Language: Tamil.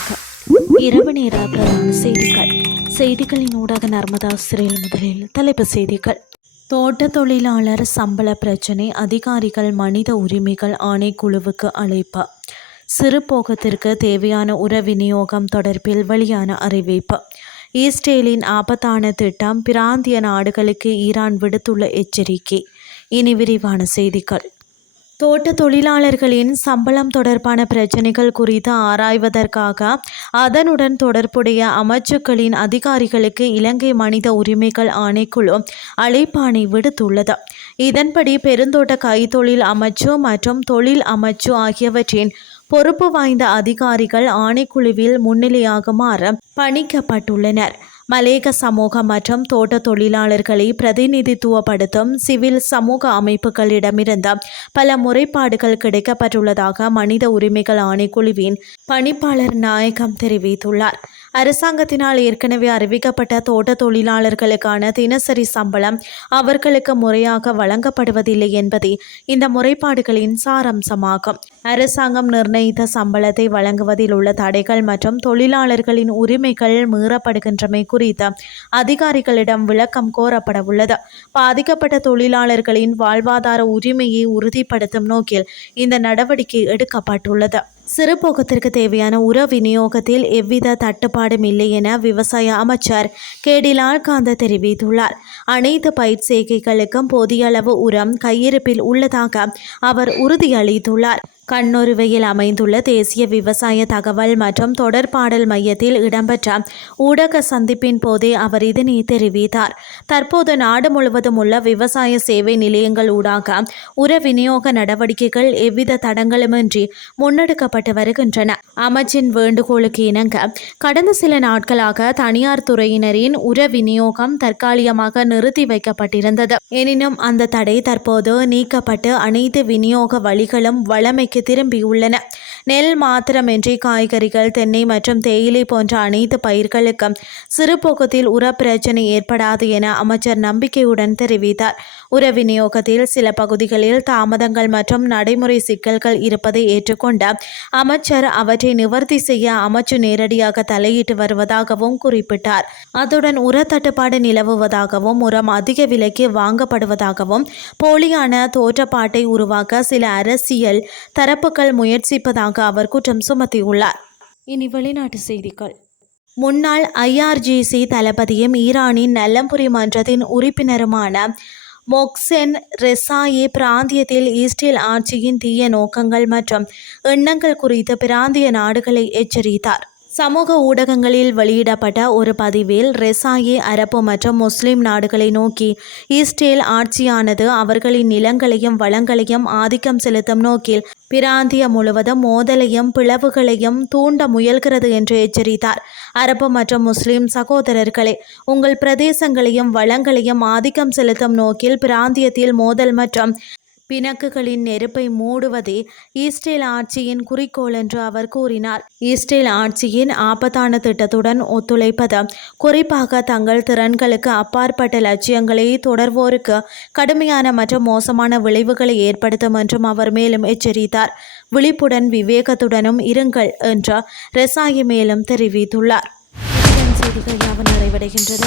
வணக்கம். இரவு நேர பிரதான செய்திகளின் ஊடாக நர்மதா சிறையில் முதலில் தலைப்புச் செய்திகள். தோட்ட தொழிலாளர் சம்பள பிரச்சினை, அதிகாரிகள் மனித உரிமைகள் ஆணைக்குழுவுக்கு அழைப்பு. சிறுபோகத்திற்கு தேவையான உர விநியோகம் தொடர்பில் வெளியான அறிவிப்பு. இஸ்ரேலின் ஆபத்தான திட்டம், பிராந்திய நாடுகளுக்கு ஈரான் விடுத்துள்ள எச்சரிக்கை. இனி விரிவான செய்திகள். தோட்ட தொழிலாளர்களின் சம்பளம் தொடர்பான பிரச்சினைகள் குறித்து ஆராய்வதற்காக அதனுடன் தொடர்புடைய அமைச்சுக்களின் அதிகாரிகளுக்கு இலங்கை மனித உரிமைகள் ஆணைக்குழு அழைப்பாணை விடுத்துள்ளது. இதன்படி பெருந்தோட்ட கைத்தொழில் அமைச்சு மற்றும் தொழில் அமைச்சு ஆகியவற்றின் பொறுப்பு வாய்ந்த அதிகாரிகள் ஆணைக்குழுவில் முன்னிலையாகுமாறு பணிக்கப்பட்டுள்ளனர். மலேக சமூக மற்றும் தோட்ட தொழிலாளர்களை பிரதிநிதித்துவப்படுத்தும் சிவில் சமூக அமைப்புகளிடமிருந்து பல முறைப்பாடுகள் கிடைக்கப்பட்டுள்ளதாக மனித உரிமைகள் ஆணைக்குழுவின் பணிப்பாளர் நாயகம் தெரிவித்துள்ளார். அரசாங்கத்தினால் ஏற்கனவே அறிவிக்கப்பட்ட தோட்ட தொழிலாளர்களுக்கான தினசரி சம்பளம் அவர்களுக்கு முறையாக வழங்கப்படுவதில்லை என்பதே இந்த முறைப்பாடுகளின் சாரம்சமாகும். அரசாங்கம் நிர்ணயித்த சம்பளத்தை வழங்குவதில் உள்ள தடைகள் மற்றும் தொழிலாளர்களின் உரிமைகள் மீறப்படுகின்றமை குறித்து அதிகாரிகளிடம் விளக்கம் கோரப்பட உள்ளது. பாதிக்கப்பட்ட தொழிலாளர்களின் வாழ்வாதார உரிமையை உறுதிப்படுத்தும் நோக்கில் இந்த நடவடிக்கை எடுக்கப்பட்டுள்ளது. சிறுபோகத்திற்கு தேவையான உர விநியோகத்தில் எவ்வித தட்டுப்பாடும் இல்லை என விவசாய அமைச்சர் கேடிலால் காந்த தெரிவித்துள்ளார். அனைத்து பயிர் செய்கைகளுக்கும் போதிய அளவு உரம் கையிருப்பில் உள்ளதாக அவர் உறுதியளித்துள்ளார். கண்ணொருவையில் அமைந்துள்ள தேசிய விவசாய தகவல் மற்றும் தொடர்பாடல் மையத்தில் இடம்பெற்ற ஊடக சந்திப்பின் போதே அவர் இதனை தெரிவித்தார். தற்போது நாடு முழுவதும் உள்ள விவசாய சேவை நிலையங்கள் ஊடாக உர விநியோக நடவடிக்கைகள் எவ்வித தடங்களுமின்றி முன்னெடுக்கப்பட்டு வருகின்றன. அமைச்சின் வேண்டுகோளுக்கு இணங்க கடந்த சில நாட்களாக தனியார் துறையினரின் உர விநியோகம் தற்காலிகமாக நிறுத்தி வைக்கப்பட்டிருந்தது. எனினும் அந்த தடை தற்போது நீக்கப்பட்டு அனைத்து விநியோக வழிகளும் வழமைக்கு திரும்பியுள்ளன. நெல் மாத்திரமின்றி காய்கறிகள், தென்னை மற்றும் தேயிலை போன்ற அனைத்து பயிர்களுக்கும் சிறுபோகத்தில் உர பிரச்சினை ஏற்படாது என அமைச்சர் நம்பிக்கையுடன் தெரிவித்தார். உர விநியோகத்தில் சில பகுதிகளில் தாமதங்கள் மற்றும் நடைமுறை சிக்கல்கள் இருப்பதை ஏற்றுக்கொண்ட அமைச்சர் அவற்றை நிவர்த்தி செய்ய அமைச்சு நேரடியாக தலையிட்டு வருவதாகவும் குறிப்பிட்டார். அத்துடன் உர தட்டுப்பாடு நிலவுவதாகவும் உரம் அதிக விலைக்கு வாங்கப்படுவதாகவும் போலியான தோற்றப்பாட்டை உருவாக்க சில அரசியல் தரப்புகள் முயற்சிப்பதாக அவர் குற்றம் சுமத்தியுள்ளார். இனி வெளிநாட்டு செய்திகள். முன்னாள் IRGC தளபதியும் ஈரானின் நல்லம்புரி மன்றத்தின் உறுப்பினருமான மொக்சென் ரெசாயே பிராந்தியத்தில் இஸ்ரேல் ஆட்சியின் தீய நோக்கங்கள் மற்றும் எண்ணங்கள் குறித்து பிராந்திய நாடுகளை எச்சரித்தார். சமூக ஊடகங்களில் வெளியிடப்பட்ட ஒரு பதிவில் ரெசாயே அரபு மற்றும் முஸ்லிம் நாடுகளை நோக்கி இஸ்ரேல் ஆட்சியானது அவர்களின் நிலங்களையும் வளங்களையும் ஆதிக்கம் செலுத்தும் நோக்கில் பிராந்தியம் முழுவதும் மோதலையும் பிளவுகளையும் தூண்ட முயல்கிறது என்று எச்சரித்தார். அரபு மற்றும் முஸ்லிம் சகோதரர்களே, உங்கள் பிரதேசங்களையும் வளங்களையும் ஆதிக்கம் செலுத்தும் நோக்கில் பிராந்தியத்தில் மோதல் மற்றும் பிணக்குகளின் நெருப்பை மூடுவதே இஸ்ரேல் ஆட்சியின் குறிக்கோள் என்று அவர் கூறினார். இஸ்ரேல் ஆட்சியின் ஆபத்தான திட்டத்துடன் ஒத்துழைப்பது, குறிப்பாக தங்கள் திறன்களுக்கு அப்பாற்பட்ட லட்சியங்களை தொடர்வோருக்கு கடுமையான மற்றும் மோசமான விளைவுகளை ஏற்படுத்தும் என்றும் அவர் மேலும் எச்சரித்தார். விழிப்புடன் விவேகத்துடனும் இருங்கள் என்று ரெசாயே மேலும் தெரிவித்துள்ளார். செய்திகள் யாவும் நிறைவடைகின்றன.